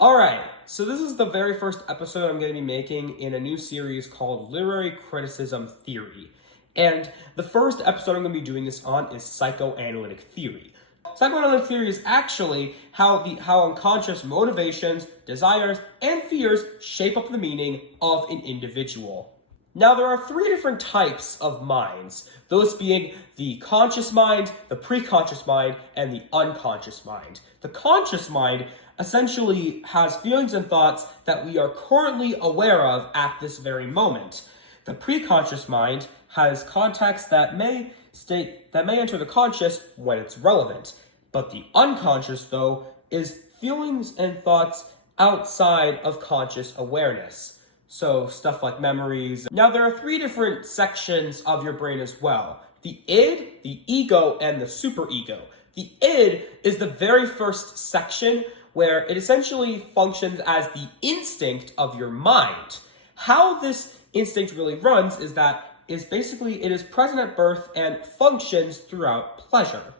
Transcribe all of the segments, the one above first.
Alright, so this is the very first episode I'm going to be making in a new series called Literary Criticism Theory. And the first episode I'm going to be doing this on is psychoanalytic theory. Psychoanalytic theory is actually how unconscious motivations, desires, and fears shape up the meaning of an individual. Now, there are three different types of minds, those being the conscious mind, the preconscious mind, and the unconscious mind. The conscious mind essentially has feelings and thoughts that we are currently aware of at this very moment. The preconscious mind has context that may enter the conscious when it's relevant. But the unconscious, though, is feelings and thoughts outside of conscious awareness. So stuff like memories. Now, there are three different sections of your brain as well: the id, the ego, and the superego. The id is the very first section where it essentially functions as the instinct of your mind. How this instinct really runs is basically it is present at birth and functions throughout pleasure.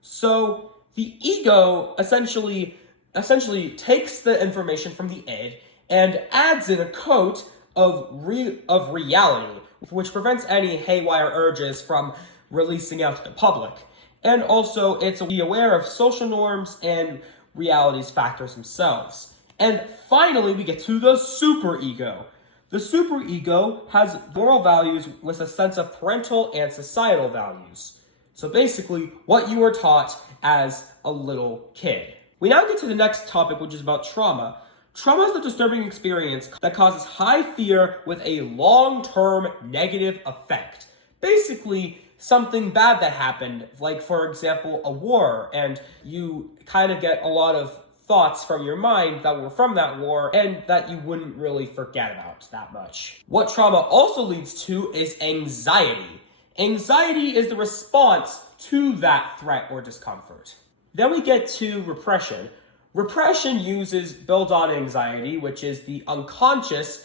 So the ego essentially takes the information from the id and adds in a coat of reality, which prevents any haywire urges from releasing out to the public. And also, it's be aware of social norms and reality's factors themselves. And finally, we get to the superego. The superego has moral values with a sense of parental and societal values. So basically, what you were taught as a little kid. We now get to the next topic, which is about trauma. Trauma is the disturbing experience that causes high fear with a long-term negative effect. Basically, something bad that happened, like, for example, a war, and you kind of get a lot of thoughts from your mind that were from that war and that you wouldn't really forget about that much. What trauma also leads to is anxiety. Anxiety is the response to that threat or discomfort. Then we get to repression. Repression builds on anxiety, which is the unconscious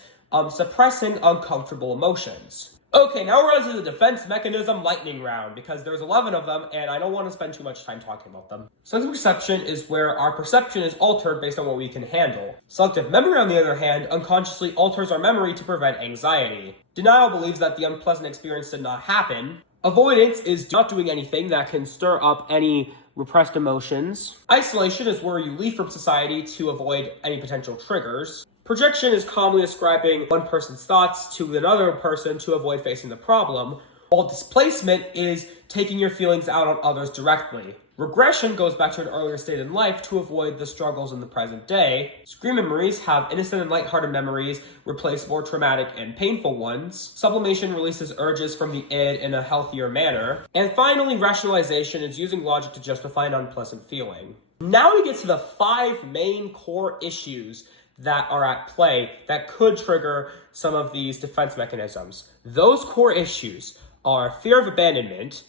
suppressing uncomfortable emotions. Okay, now we're on to the defense mechanism lightning round, because there's 11 of them, and I don't want to spend too much time talking about them. Selective perception is where our perception is altered based on what we can handle. Selective memory, on the other hand, unconsciously alters our memory to prevent anxiety. Denial believes that the unpleasant experience did not happen. Avoidance is not doing anything that can stir up any repressed emotions. Isolation is where you leave from society to avoid any potential triggers. Projection is calmly ascribing one person's thoughts to another person to avoid facing the problem, while displacement is taking your feelings out on others directly. Regression goes back to an earlier state in life to avoid the struggles in the present day. Screen memories have innocent and lighthearted memories replace more traumatic and painful ones. Sublimation releases urges from the id in a healthier manner. And finally, rationalization is using logic to justify an unpleasant feeling. Now we get to the 5 main core issues that are at play that could trigger some of these defense mechanisms. Those core issues are fear of abandonment,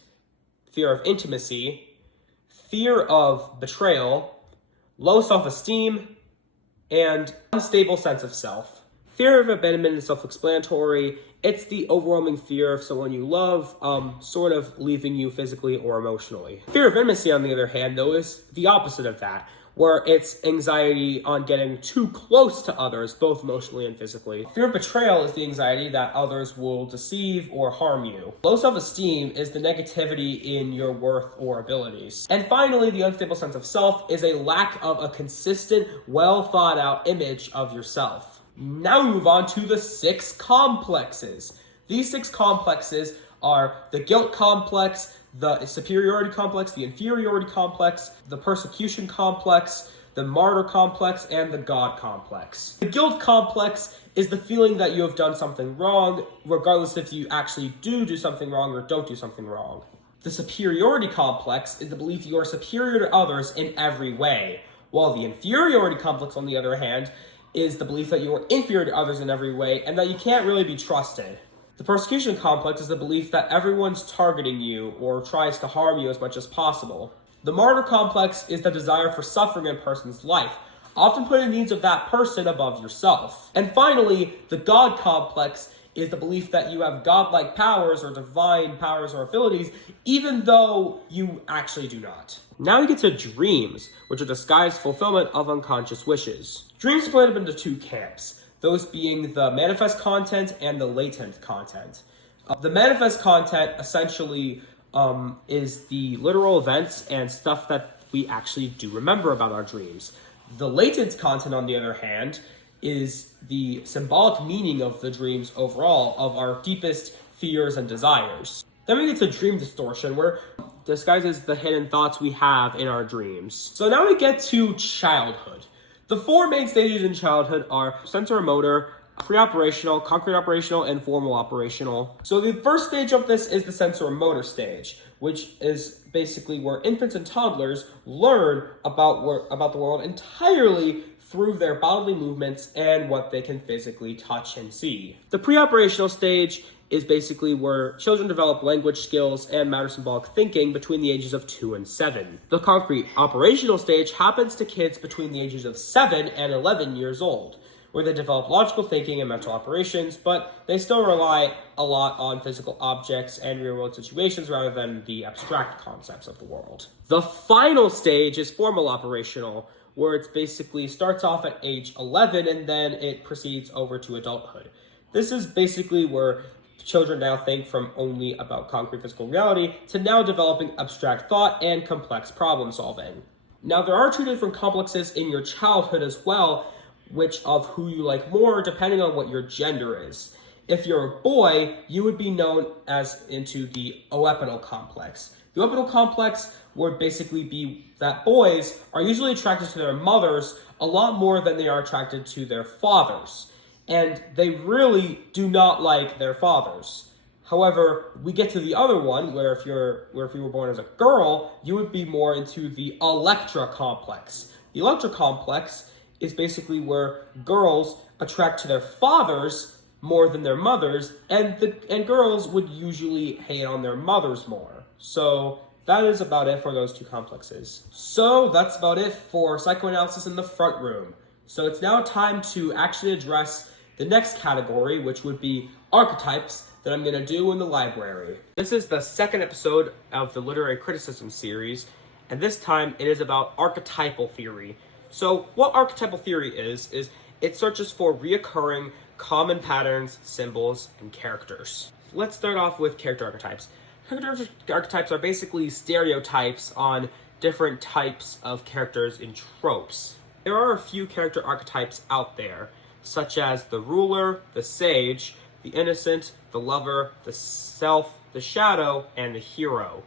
fear of intimacy, fear of betrayal, low self-esteem, and unstable sense of self. Fear of abandonment is self-explanatory. It's the overwhelming fear of someone you love sort of leaving you physically or emotionally. Fear of intimacy, on the other hand, though, is the opposite of that, where it's anxiety on getting too close to others, both emotionally and physically. Fear of betrayal is the anxiety that others will deceive or harm you. Low self-esteem is the negativity in your worth or abilities. And finally, the unstable sense of self is a lack of a consistent, well-thought-out image of yourself. Now we move on to the 6 complexes. These 6 complexes are the guilt complex, the superiority complex, the inferiority complex, the persecution complex, the martyr complex, and the God complex. The guilt complex is the feeling that you have done something wrong, regardless if you actually do something wrong or don't do something wrong. The superiority complex is the belief you are superior to others in every way, while the inferiority complex, on the other hand, is the belief that you are inferior to others in every way and that you can't really be trusted. The persecution complex is the belief that everyone's targeting you or tries to harm you as much as possible. The martyr complex is the desire for suffering in a person's life, often putting the needs of that person above yourself. And finally, the God complex is the belief that you have godlike powers or divine powers or abilities, even though you actually do not. Now we get to dreams, which are disguised fulfillment of unconscious wishes. Dreams split up into two camps, those being the manifest content and the latent content. The manifest content essentially is the literal events and stuff that we actually do remember about our dreams. The latent content, on the other hand, is the symbolic meaning of the dreams overall, of our deepest fears and desires. Then we get to dream distortion, where disguises the hidden thoughts we have in our dreams. So now we get to childhood. The four main stages in childhood are sensorimotor, pre-operational, concrete operational, and formal operational. So the first stage of this is the sensorimotor stage, which is basically where infants and toddlers learn about the world entirely through their bodily movements and what they can physically touch and see. The pre-operational stage is basically where children develop language skills and matter symbolic thinking between the ages of 2 and 7. The concrete operational stage happens to kids between the ages of 7 and 11 years old, where they develop logical thinking and mental operations, but they still rely a lot on physical objects and real-world situations rather than the abstract concepts of the world. The final stage is formal operational, where it basically starts off at age 11 and then it proceeds over to adulthood. This is basically where children now think from only about concrete physical reality to now developing abstract thought and complex problem solving. Now, there are two different complexes in your childhood as well, which of who you like more depending on what your gender is. If you're a boy, you would be known as into the oedipal complex. The oedipal complex would basically be that boys are usually attracted to their mothers a lot more than they are attracted to their fathers. And they really do not like their fathers. However, we get to the other one, where if you were born as a girl, you would be more into the Electra complex. The Electra complex is basically where girls attract to their fathers more than their mothers, and girls would usually hate on their mothers more. So that is about it for those two complexes. So that's about it for psychoanalysis in the front room. So it's now time to actually address the next category, which would be archetypes, that I'm going to do in the library. This is the second episode of the literary criticism series, and this time it is about archetypal theory. So what archetypal theory is it searches for reoccurring common patterns, symbols, and characters. Let's start off with character archetypes. Character archetypes are basically stereotypes on different types of characters in tropes. There are a few character archetypes out there, such as the ruler, the sage, the innocent, the lover, the self, the shadow, and the hero.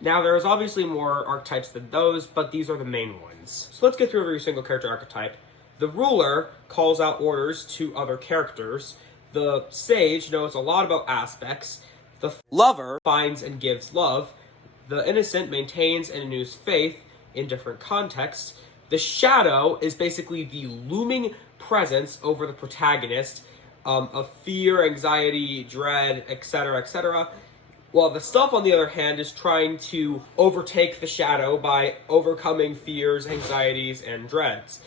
Now, there is obviously more archetypes than those, but these are the main ones. So let's get through every single character archetype. The ruler calls out orders to other characters. The sage knows a lot about aspects. The lover finds and gives love. The innocent maintains and renews faith in different contexts. The shadow is basically the looming presence over the protagonist of fear, anxiety, dread, etc., etc. While the self, on the other hand, is trying to overtake the shadow by overcoming fears, anxieties, and dreads.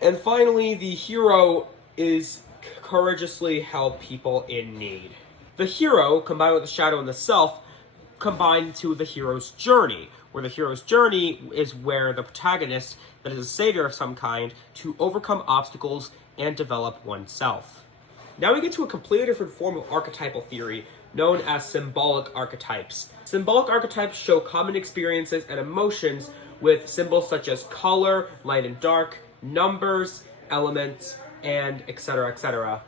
And finally, the hero is courageously help people in need. The hero, combined with the shadow and the self, combine to the hero's journey, where the hero's journey is where the protagonist, that is a savior of some kind, to overcome obstacles and develop oneself. Now we get to a completely different form of archetypal theory, known as symbolic archetypes. Symbolic archetypes show common experiences and emotions with symbols such as color, light and dark, numbers, elements, and etc., etc.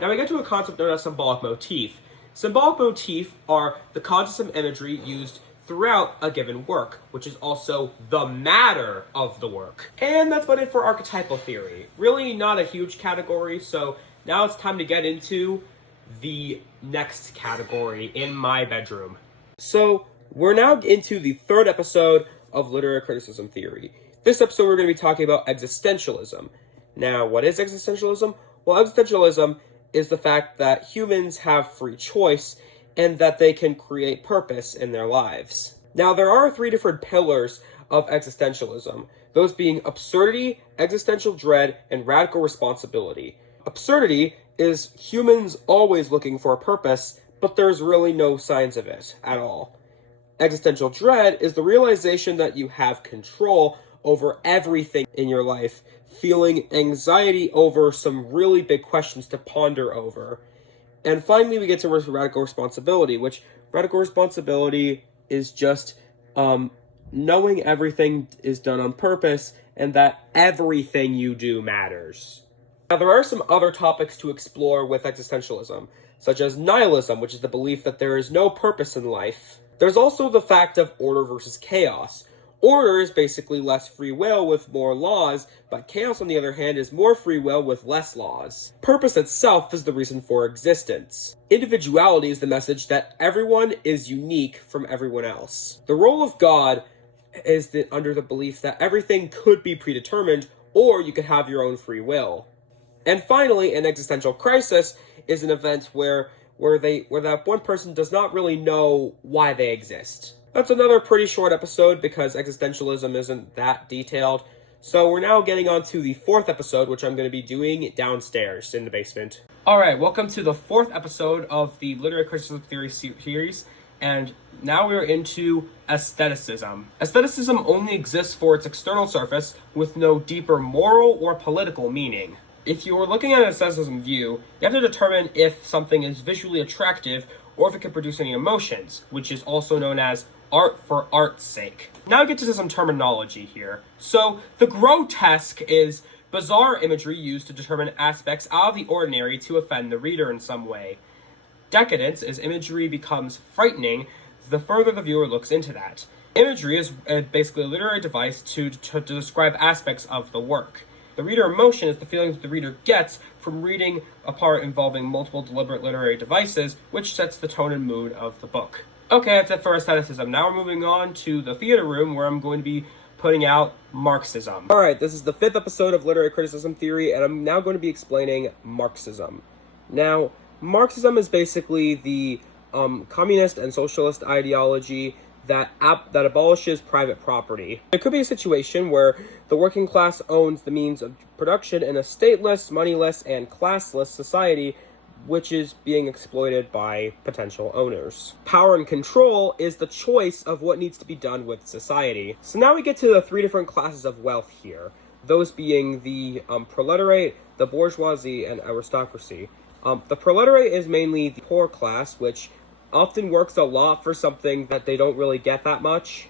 Now we get to a concept known as symbolic motif. Symbolic motif are the concepts of imagery used throughout a given work, which is also the matter of the work. And that's about it for archetypal theory. Really not a huge category, so now it's time to get into the next category, in my bedroom. So we're now into the third episode of literary criticism theory. This episode we're going to be talking about existentialism. Now, what is existentialism? Well, existentialism is the fact that humans have free choice and that they can create purpose in their lives. Now, there are three different pillars of existentialism, those being absurdity, existential dread, and radical responsibility. Absurdity is humans always looking for a purpose, but there's really no signs of it at all. Existential dread is the realization that you have control over everything in your life, feeling anxiety over some really big questions to ponder over. And finally, we get to radical responsibility, which radical responsibility is just knowing everything is done on purpose and that everything you do matters. Now, there are some other topics to explore with existentialism, such as nihilism, which is the belief that there is no purpose in life. There's also the fact of order versus chaos. Order is basically less free will with more laws, but chaos, on the other hand, is more free will with less laws. Purpose itself is the reason for existence. Individuality is the message that everyone is unique from everyone else. The role of God is under the belief that everything could be predetermined, or you could have your own free will. And finally, an existential crisis is an event where that one person does not really know why they exist. That's another pretty short episode because existentialism isn't that detailed. So we're now getting on to the fourth episode, which I'm going to be doing downstairs in the basement. Alright, welcome to the fourth episode of the Literary Criticism Theory series, and now we're into aestheticism. Aestheticism only exists for its external surface with no deeper moral or political meaning. If you are looking at an aestheticism view, you have to determine if something is visually attractive or if it can produce any emotions, which is also known as art for art's sake. Now I get to some terminology here. So, the grotesque is bizarre imagery used to determine aspects out of the ordinary to offend the reader in some way. Decadence is imagery becomes frightening the further the viewer looks into that. Imagery is basically a literary device to describe aspects of the work. The reader emotion is the feelings the reader gets from reading a part involving multiple deliberate literary devices, which sets the tone and mood of the book. Okay, that's it for aestheticism. Now we're moving on to the theater room, where I'm going to be putting out Marxism. Alright, this is the fifth episode of Literary Criticism Theory, and I'm now going to be explaining Marxism. Now, Marxism is basically the communist and socialist ideology that abolishes private property. There could be a situation where the working class owns the means of production in a stateless, moneyless, and classless society, which is being exploited by potential owners. Power and control is the choice of what needs to be done with society. So now we get to the three different classes of wealth here, those being the proletariat, the bourgeoisie, and aristocracy. The proletariat is mainly the poor class, which often works a lot for something that they don't really get that much.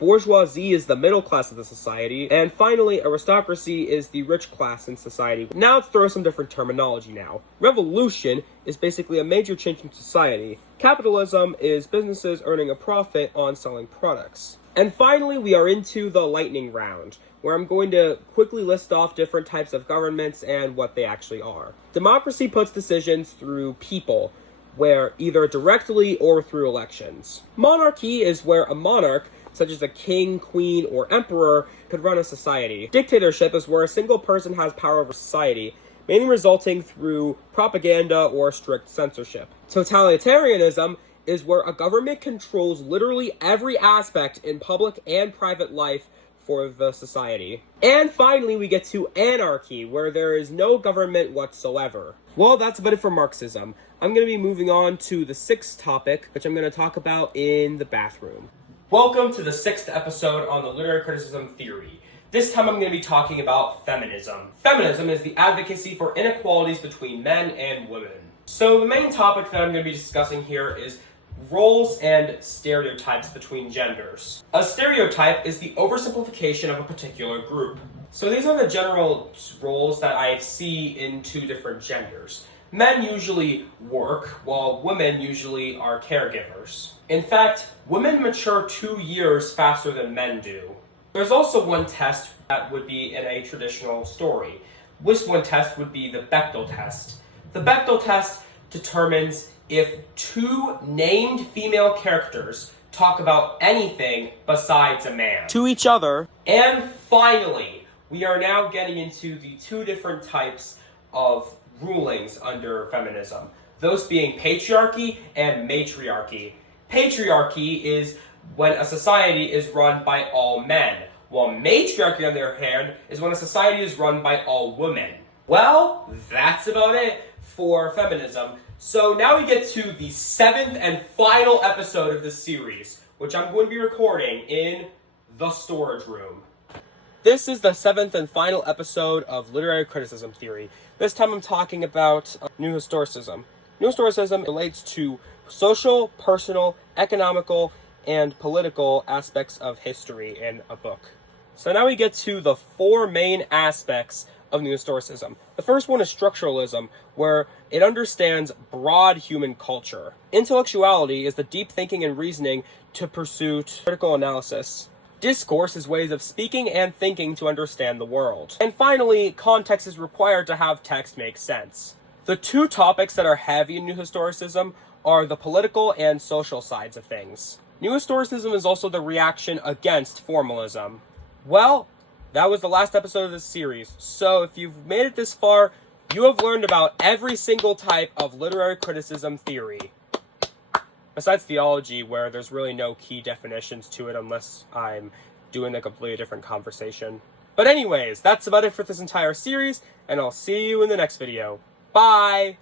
Bourgeoisie is the middle class of the society, and finally, aristocracy is the rich class in society. Now let's throw some different terminology now. Revolution is basically a major change in society. Capitalism is businesses earning a profit on selling products. And finally, we are into the lightning round, where I'm going to quickly list off different types of governments and what they actually are. Democracy puts decisions through people, where either directly or through elections. Monarchy is where a monarch, such as a king, queen, or emperor, could run a society. Dictatorship is where a single person has power over society, mainly resulting through propaganda or strict censorship. Totalitarianism is where a government controls literally every aspect in public and private life for the society. And finally, we get to anarchy, where there is no government whatsoever. Well, that's about it for Marxism. I'm going to be moving on to the sixth topic, which I'm going to talk about in the bathroom. Welcome to the sixth episode on the Literary Criticism Theory. This time I'm going to be talking about feminism. Feminism is the advocacy for inequalities between men and women. So the main topic that I'm going to be discussing here is roles and stereotypes between genders. A stereotype is the oversimplification of a particular group. So these are the general roles that I see in two different genders. Men usually work, while women usually are caregivers. In fact, women mature 2 years faster than men do. There's also one test that would be in a traditional story. This one test would be the Bechdel test. The Bechdel test determines if two named female characters talk about anything besides a man. To each other. And finally, we are now getting into the two different types of rulings under feminism. Those being patriarchy and matriarchy. Patriarchy is when a society is run by all men, while matriarchy, on the other hand, is when a society is run by all women. Well, that's about it for feminism. So now we get to the 7th and final episode of this series, which I'm going to be recording in the storage room. This is the 7th and final episode of Literary Criticism Theory. This time I'm talking about New Historicism. New Historicism relates to social, personal, economical, and political aspects of history in a book. So now we get to the 4 main aspects of New Historicism. The first one is structuralism, where it understands broad human culture. Intellectuality is the deep thinking and reasoning to pursue critical analysis. Discourse is ways of speaking and thinking to understand the world. And finally, context is required to have text make sense. The 2 topics that are heavy in New Historicism are the political and social sides of things. New Historicism is also the reaction against formalism. Well, that was the last episode of this series, so if you've made it this far, you have learned about every single type of literary criticism theory. Besides theology, where there's really no key definitions to it unless I'm doing a completely different conversation. But anyways, that's about it for this entire series, and I'll see you in the next video. Bye!